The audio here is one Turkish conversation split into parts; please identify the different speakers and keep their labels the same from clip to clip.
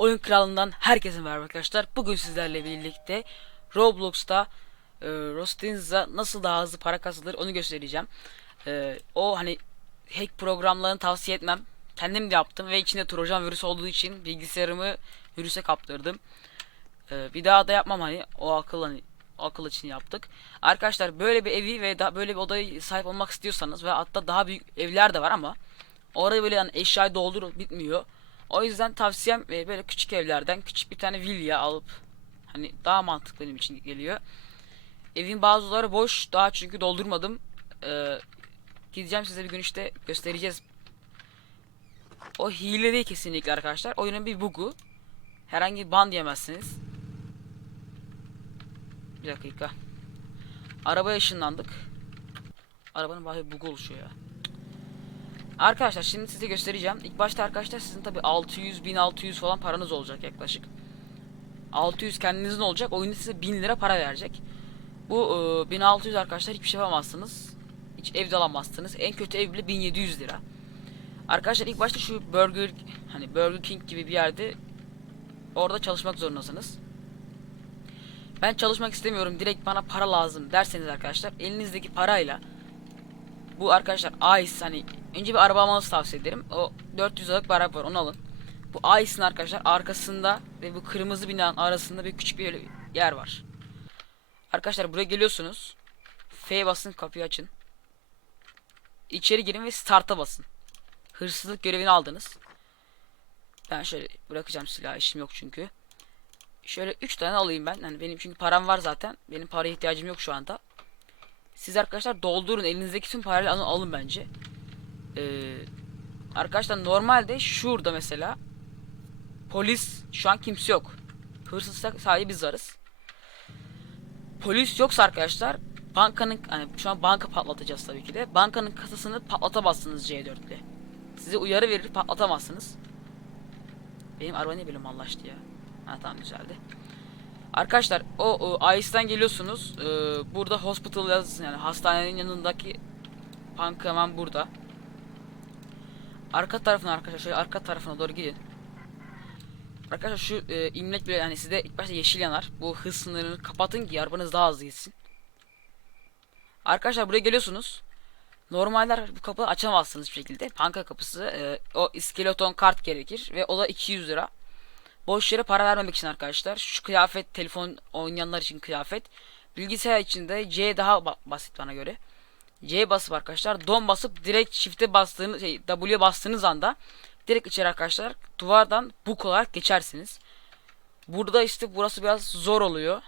Speaker 1: Oyun Kralından herkese merhaba arkadaşlar. Bugün sizlerle birlikte Roblox'ta e, Rostinza nasıl daha hızlı para kazanılır onu göstereceğim. E, o hani hack programlarını tavsiye etmem. Kendim de yaptım ve içinde trojan virüs olduğu için bilgisayarımı virüse kaptırdım. E, bir daha da yapmam hani o akıl hani akıl için yaptık. Arkadaşlar böyle bir evi ve da böyle bir odaya sahip olmak istiyorsanız ve hatta daha büyük evler de var ama orayı böyle yani eşyayı doldur bitmiyor. O yüzden tavsiyem e, böyle küçük evlerden küçük bir tane villa alıp hani daha mantıklı benim için geliyor. Evin bazıları boş daha çünkü doldurmadım. Ee, gideceğim size bir gün işte göstereceğiz. O hile değil kesinlikle arkadaşlar. Oyunun bir bug'u. Herhangi bir ban diyemezsiniz. Bir dakika. Arabaya ışınlandık. Arabanın bayağı bug oluşuyor ya. Arkadaşlar şimdi size göstereceğim. İlk başta arkadaşlar sizin tabi 600 1600 falan paranız olacak yaklaşık. 600 kendinizin olacak. Oyun size 1000 lira para verecek. Bu e, 1600 arkadaşlar hiçbir şey yapamazsınız. Hiç evde alamazsınız. En kötü ev bile 1700 lira. Arkadaşlar ilk başta şu Burger hani Burger King gibi bir yerde orada çalışmak zorundasınız. Ben çalışmak istemiyorum. Direkt bana para lazım derseniz arkadaşlar elinizdeki parayla bu arkadaşlar Ice hani önce bir araba almanızı tavsiye ederim. O 400 liralık bir araba var onu alın. Bu Ice'ın arkadaşlar arkasında ve bu kırmızı binanın arasında bir küçük bir yer var. Arkadaşlar buraya geliyorsunuz. F'ye basın kapıyı açın. İçeri girin ve start'a basın. Hırsızlık görevini aldınız. Ben şöyle bırakacağım silahı işim yok çünkü. Şöyle 3 tane alayım ben. Yani benim çünkü param var zaten. Benim paraya ihtiyacım yok şu anda. Siz arkadaşlar doldurun elinizdeki tüm parayla alın, alın bence. Ee, arkadaşlar normalde şurada mesela polis şu an kimse yok. Hırsız sadece biz varız. Polis yoksa arkadaşlar bankanın hani şu an banka patlatacağız tabii ki de. Bankanın kasasını patlatamazsınız C4 ile. Size uyarı verir patlatamazsınız. Benim araba niye böyle mallaştı ya? Ha tamam güzeldi. Arkadaşlar o, o Ice'den geliyorsunuz. Ee, burada hospital yazısın yani hastanenin yanındaki banka hemen burada. Arka tarafına arkadaşlar şöyle arka tarafına doğru gidin. Arkadaşlar şu e, imlek bile yani sizde ilk başta yeşil yanar. Bu hız sınırını kapatın ki arabanız daha hızlı gitsin. Arkadaşlar buraya geliyorsunuz. Normalde bu kapıyı açamazsınız bir şekilde. Banka kapısı e, o iskeleton kart gerekir ve o da 200 lira. Boş yere para vermemek için arkadaşlar. Şu kıyafet telefon oynayanlar için kıyafet. Bilgisayar için de C daha ba basit bana göre. C basıp arkadaşlar don basıp direkt shift'e bastığınız şey W'ye bastığınız anda direkt içeri arkadaşlar duvardan book olarak geçersiniz. Burada işte burası biraz zor oluyor.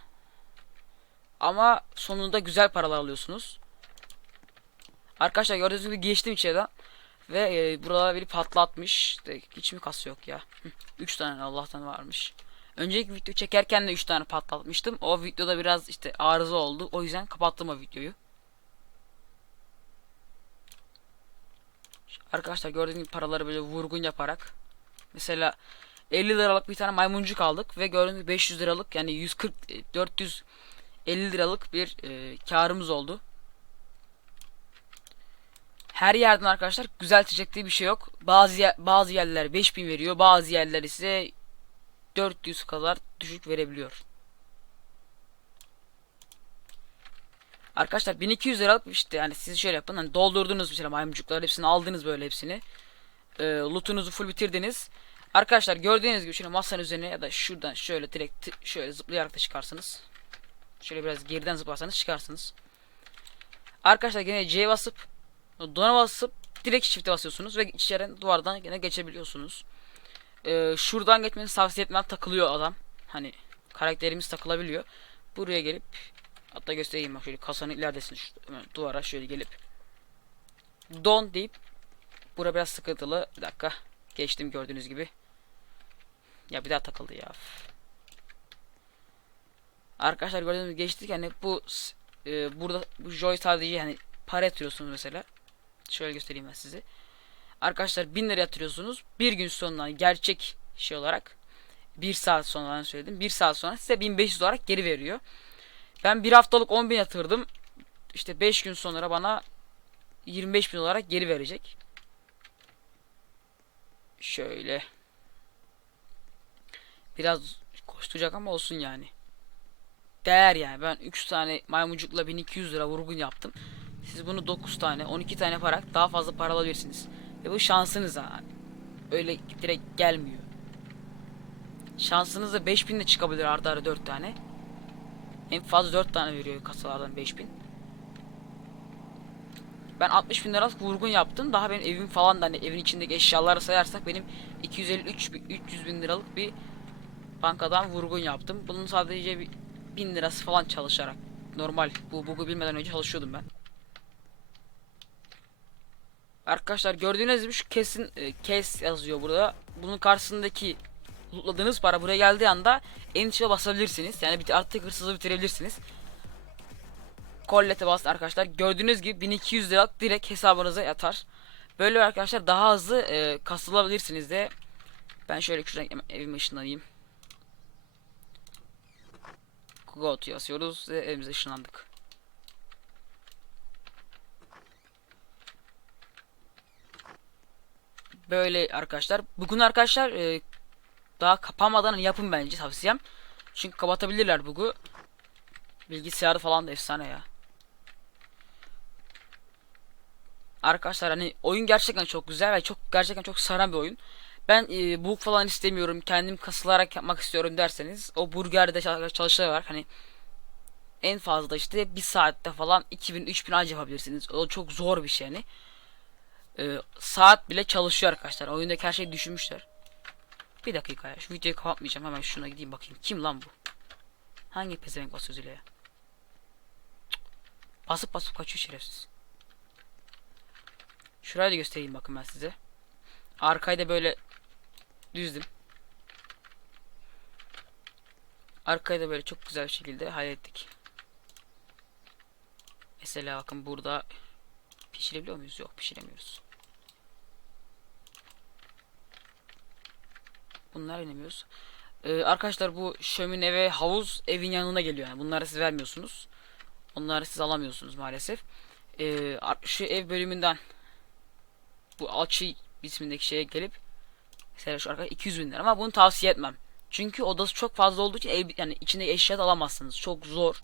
Speaker 1: Ama sonunda güzel paralar alıyorsunuz. Arkadaşlar gördüğünüz gibi geçtim içeriden. Ve e, buralara biri patlatmış. Hiç mi kas yok ya. 3 tane Allah'tan varmış. Önceki video çekerken de 3 tane patlatmıştım. O videoda biraz işte arıza oldu. O yüzden kapattım o videoyu. Arkadaşlar gördüğünüz gibi paraları böyle vurgun yaparak. Mesela 50 liralık bir tane maymuncuk aldık ve gördüğünüz gibi 500 liralık yani 140 450 liralık bir e, karımız oldu. Her yerden arkadaşlar güzeltecek diye bir şey yok. Bazı bazı yerler 5000 veriyor, bazı yerler ise 400 kadar düşük verebiliyor. Arkadaşlar 1200 liralık işte yani siz şöyle yapın hani doldurdunuz mesela maymuncukları hepsini aldınız böyle hepsini. E, lootunuzu full bitirdiniz. Arkadaşlar gördüğünüz gibi şimdi masanın üzerine ya da şuradan şöyle direkt şöyle zıplayarak da çıkarsınız. Şöyle biraz geriden zıplarsanız çıkarsınız. Arkadaşlar yine C basıp dona basıp direkt shift'e basıyorsunuz ve içeri duvardan yine geçebiliyorsunuz. Ee, şuradan geçmenizi tavsiye etmem takılıyor adam. Hani karakterimiz takılabiliyor. Buraya gelip hatta göstereyim bak şöyle kasanın ileridesin duvara şöyle gelip don deyip bura biraz sıkıntılı. Bir dakika. Geçtim gördüğünüz gibi. Ya bir daha takıldı ya. Arkadaşlar gördüğünüz gibi geçtik yani bu e, burada bu joy sadece yani para yatırıyorsunuz mesela. Şöyle göstereyim ben size. Arkadaşlar 1000 lira yatırıyorsunuz. Bir gün sonra gerçek şey olarak bir saat sonra söyledim. Bir saat sonra size 1500 olarak geri veriyor. Ben bir haftalık 10 bin yatırdım. İşte 5 gün sonra bana 25 bin olarak geri verecek. Şöyle. Biraz koşturacak ama olsun yani. Değer yani. Ben 3 tane maymuncukla 1200 lira vurgun yaptım. Siz bunu 9 tane, 12 tane yaparak daha fazla para alabilirsiniz. Ve bu şansınız ha. Öyle direkt gelmiyor. Şansınız da 5000 de çıkabilir arda arda 4 tane. En fazla 4 tane veriyor kasalardan 5000. Ben 60 bin liralık vurgun yaptım. Daha benim evim falan da hani evin içindeki eşyaları sayarsak benim 253 bin- 300 bin liralık bir bankadan vurgun yaptım. Bunun sadece bir 1000 lirası falan çalışarak normal bu bug'u bilmeden önce çalışıyordum ben. Arkadaşlar gördüğünüz gibi şu kesin e, kes yazıyor burada. Bunun karşısındaki lootladığınız para buraya geldiği anda en içine basabilirsiniz. Yani bit artık hırsızlığı bitirebilirsiniz. Kollete bastı arkadaşlar. Gördüğünüz gibi 1200 lira direkt hesabınıza yatar. Böyle arkadaşlar daha hızlı e, kasılabilirsiniz de. Ben şöyle şuradan evime ışınlanayım. Go yazıyoruz ve evimize ışınlandık. Böyle arkadaşlar. Bugün arkadaşlar e, daha kapanmadan yapın bence tavsiyem. Çünkü kapatabilirler bugü. Bilgisayarı falan da efsane ya. Arkadaşlar hani oyun gerçekten çok güzel ve çok gerçekten çok saran bir oyun. Ben e, bug falan istemiyorum. Kendim kasılarak yapmak istiyorum derseniz o burgerde çal- çalışarak hani en fazla işte bir saatte falan 2000 3000 anca yapabilirsiniz. O çok zor bir şey yani. E, saat bile çalışıyor arkadaşlar. Oyundaki her şeyi düşünmüşler. Bir dakika ya. Şu videoyu kapatmayacağım. Hemen şuna gideyim bakayım. Kim lan bu? Hangi pezevenk basıyor zile ya? Basıp basıp kaçıyor şerefsiz. Şurayı da göstereyim bakın ben size. Arkayı da böyle düzdüm. Arkayı da böyle çok güzel bir şekilde hallettik. Mesela bakın burada pişirebiliyor muyuz? Yok pişiremiyoruz. Bunlar inemiyoruz. Ee, arkadaşlar bu şömine ve havuz evin yanına geliyor yani. Bunları siz vermiyorsunuz. Onları siz alamıyorsunuz maalesef. Ee, şu ev bölümünden bu alçı ismindeki şeye gelip mesela şu arkadaş 200 bin lira ama bunu tavsiye etmem. Çünkü odası çok fazla olduğu için ev, yani içinde eşya da alamazsınız. Çok zor.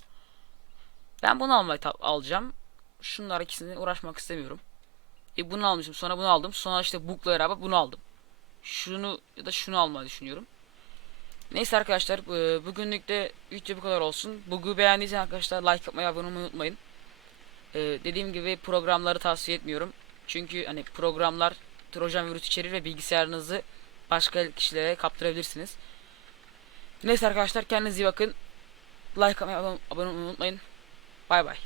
Speaker 1: Ben bunu almayı alacağım. Şunlar ikisini uğraşmak istemiyorum. E bunu almışım. Sonra bunu aldım. Sonra işte book'la beraber bunu aldım. Şunu ya da şunu almayı düşünüyorum. Neyse arkadaşlar e, bugünlük de video bu kadar olsun. Bug'u beğendiyseniz arkadaşlar like yapmayı abone olmayı unutmayın. E, dediğim gibi programları tavsiye etmiyorum. Çünkü hani programlar trojan virüs içerir ve bilgisayarınızı başka kişilere kaptırabilirsiniz. Neyse arkadaşlar kendinize iyi bakın. Like abone abone olmayı unutmayın. Bay bay.